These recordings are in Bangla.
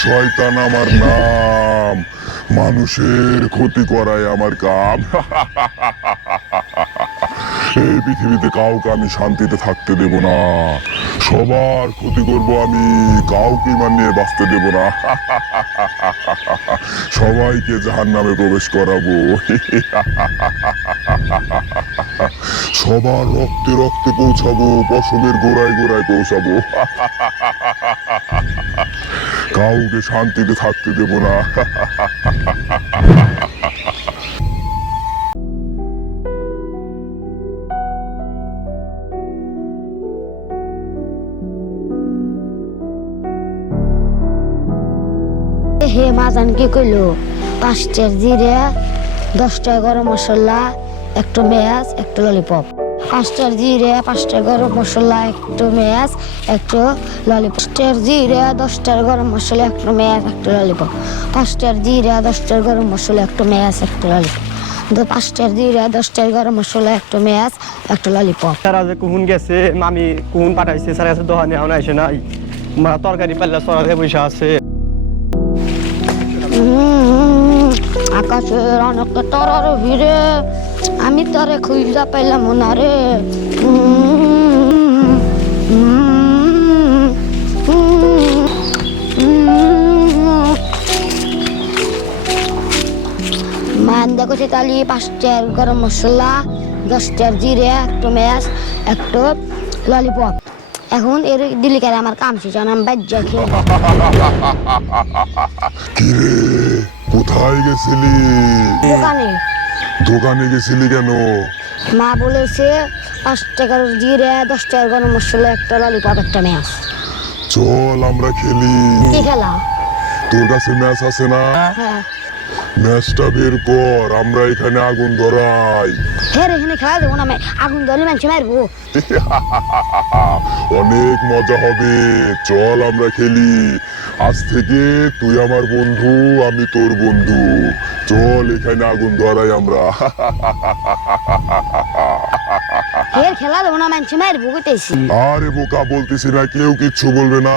শয়তান আমার নাম। মানুষের ক্ষতি করাই আমার কাম। এই পৃথিবীতে কাউকে আমি শান্তিতে থাকতে দেব না। সবার ক্ষতি করব আমি, কাউকে ইমান নিয়ে বাঁচতে দেব না। সবাইকে জাহান নামে প্রবেশ করাবো। সবার রক্তে রক্তে পৌঁছাবো, পশমের গোড়ায় গোড়ায় পৌঁছাবো। কাউকে শান্তিতে থাকতে দেব না। হে মাজান, কি কইলো? পাঁচটার জিরে দশটা গরম মশলা, একটু মেয়াজ একটু ললিপপ পাঁচটার জিরে পাঁচটা গরম মশলা একটু মেয়াজ একটু ললিপপ পাঁচটার জিরে দশটার গরম মশলা একটু মেয়াজ একটু ললিপপ পাঁচটার জিরে দশটার গরম মশলা একটু মেয়াজ একটু ললিপপ দু পাঁচটার জিরে দশটার গরম মশলা একটু মেয়াজ একটু ললিপপ তারা যে কুহুন গেছে মামি কুহুন পাঠাইছে স্যার কাছে দোকানে এখন আইসে নাই। তরকারি পাল্লা সরাতে বসে আছে। আকাশের অনেক তরার ভিড়ে। আমি তারে খুঁজা পাইলাম না রে। মান দেখো তালি পাঁচটার গরম মশলা দশটার জিরে একটু ম্যাশ একটু ললিপপ। এখন এর দিলি কেন? আমার কাম শেষ আমি বাজ্যা খেয়ে কিরে কোথায় গেছিলি? দোকানে। দোকানে গেছিলি কেন? মা বলেছে পাঁচ টাকার জিরে দশ টাকার গরম মশলা একটা ললিপপ একটা ম্যাচ চল আমরা খেলি। কি খেলা? তোর কাছে ম্যাচ আছে না? হ্যাঁ। ম্যাচটা বের কর আমরা এখানে আগুন ধরাই। হ্যাঁ রে এখানে খেলা দেবো না আগুন মারবো। অনেক মজা হবে। চল আমরা খেলি। আজ থেকে তুই আমার বন্ধু আমি তোর বন্ধু। চল এখানে আগুন ধরাই আমরা। খেলা দেবো না মানছি মারবো কইতেছি। আরে বোকা বলতেছি না কেউ কিচ্ছু বলবে না।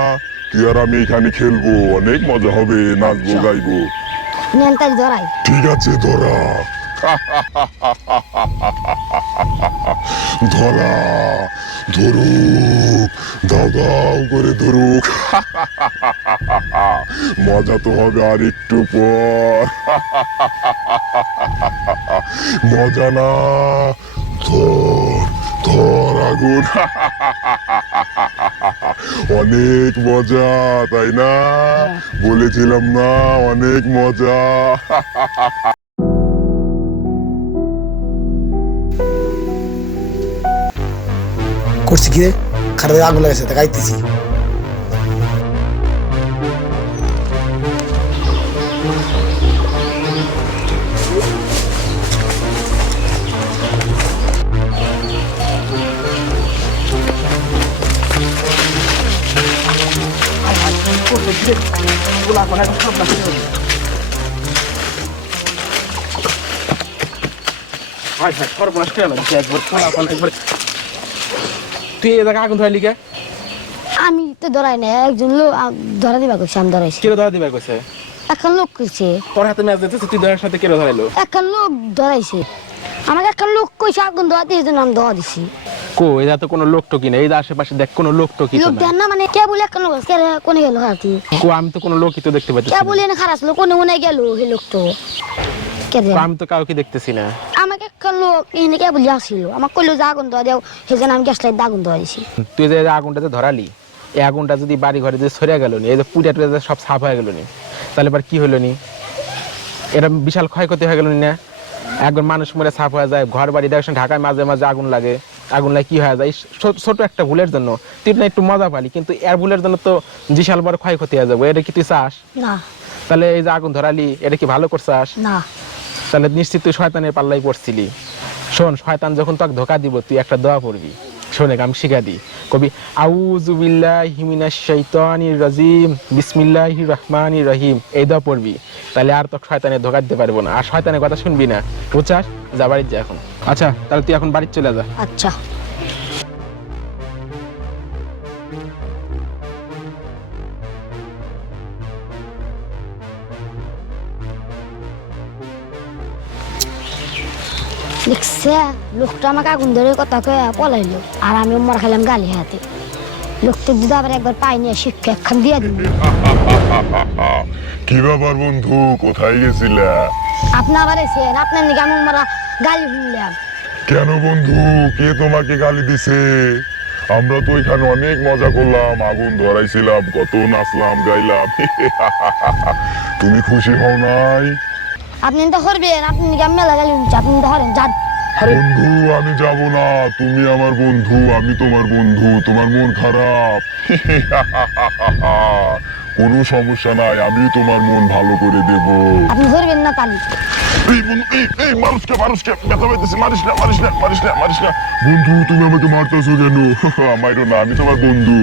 তুই আর আমি এখানে খেলব। অনেক মজা হবে নাচবো গাইবো। নেন তাই ধরাই ঠিক আছে, ধরা। ধরা। ধরুক, দাও দাও করে ধরুক। মজা তো হবে আর একটু পর। মজা না। ধর ধর আগুন। অনেক মজা তাই না? বলেছিলাম না অনেক মজা। করছি কি রে? খারাপ আগুন লাগাইছে তা গাইতেছি তুই এ জায়গায় আগুন ধরাইলি কে? আমি তো ধরাই না একজন লোক ধরা দিবা কইছে আমি ধরাইছি। কেড়ে ধরা দিবা কইছে? একটা লোক কইছে। তোর হাতে ম্যাচ দিতেছে তুই ধরার সাথে কেড়ে ধরাইলো? একটা লোক ধরাইছে। আমাকে একটা লোক কইছে আগুন ধরা দিয়ে আমি ধরা দিছি। কো এটা তো কোনো লোক টকি না এই যে আশেপাশে দেখ কোনো লোক টকি লোক না দেন না মানে কে বলে লোক কোনে গেল হাতি? কো আমি তো কোনো লোকই তো দেখতে পাচ্ছি কে বলে না খারাপ লোক কোনে কোনে গেল সেই লোক তো? কে রে? আমি তো কাউকে দেখতেছি না। আমাকে একটা লোক এখানে কে বলে আসছিল আমাকে কইলো যে আগুন ধরা দেও সেই আমি গ্যাস লাইট আগুন দিছি। তুই যে আগুনটা যে ধরালি এই আগুনটা যদি বাড়ি ঘরে যে সরে গেল নি এই যে পুড়ে টুড়ে সব সাফ হয়ে গেল নি তাহলে এবার কি হলো নি? এটা বিশাল ক্ষয়ক্ষতি হয়ে গেল নি না? একবার মানুষ মরে সাফ হয়ে যায় ঘর বাড়ি দেখছেন ঢাকায় মাঝে মাঝে আগুন লাগে। আগুন লাগে কি হয়ে যায়? ছোট একটা ভুলের জন্য। তুই না একটু মজা পালি কিন্তু এর ভুলের জন্য তো বিশাল বড় ক্ষয়ক্ষতি হয়ে যাবে। এটা কি তুই চাস? না। তাহলে এই যে আগুন ধরালি এটা কি ভালো করছাস? না। তাহলে নিশ্চিত তুই শয়তানের পাল্লাই পড়ছিলি। শোন শয়তান যখন তোকে ধোকা দিব তুই একটা দোয়া পড়বি। শোনে আমি শিখা দিই। কবি আউযু বিল্লাহি মিনাশ শাইতানির রাজিম বিসমিল্লাহির রহমানির রহিম। এই দোয়া পড়বি। তাহলে আর তোকে শয়তানে ধোকা দিতে পারব না। আর শয়তানের কথা শুনবি না। বুঝছাস? যা বাড়ির যা এখন। আচ্ছা তাহলে তুই এখন বাড়ি চলে যা আচ্ছা। লিখছে লোকটা আমাকে আগুন ধরে কথা কয়ে পলাইলো আর আমি মর খাইলাম গালি হাতে। লোকটা যদি আবার একবার পাইনি শিক্ষা একখান দিয়ে দিল। কি ব্যাপার বন্ধু? কোথায় গেছিলা? আপনি আবার আপনার নাকি আমি মারা গালি শুনলাম কেন বন্ধু? কে তোমাকে গালি দিছে? আমরা তো এখানে অনেক মজা করলাম আগুন ধরাইছিলাম কত নাচলাম গাইলাম। তুমি খুশি হও নাই? আপনি তো করবেন আপনি নাকি আমি মেলা গালি শুনছি আপনি তো হরেন যান। বন্ধু আমি যাব না তুমি আমার বন্ধু আমি তোমার বন্ধু তোমার মন খারাপ। কোনো সমস্যা নাই আমি তোমার মন ভালো করে দেব। আপনি ধরবেন না তালি। এই বন্ধু এই এই মানুষকে মানুষকে ব্যথা পাইতেছে মারিস না মারিস না মারিস না মারিস না। বন্ধু তুমি আমাকে মারতেছো কেন? আমারও না আমি তোমার বন্ধু।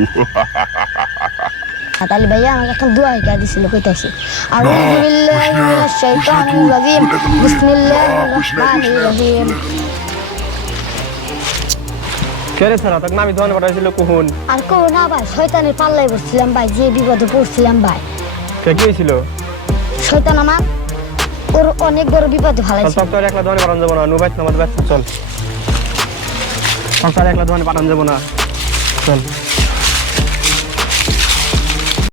তালি ভাইয়া আমাকে এখন দোয়া হিকা দিছিল কইতাছি আউযু বিল্লাহি মিনাশ শাইতানির রাজিম বিসমিল্লাহির রহমানির রহিম। কেরে ছাড়া তাকে আমি দোকানে পাঠাইছিল কুহুন। আর কো না ভাই শয়তানের পাল্লাই বসছিলাম ভাই যে বিপদে পড়ছিলাম ভাই। কে কি হয়েছিল? শয়তান আমার ওর অনেক বড় বিপদ চল ফালাইছে। সব তোর একলা দোকানে পাঠান যাব না নুবাইত নামাজ ব্যস্ত চল। সব তার একলা দোকানে পাঠান যাব না। চল।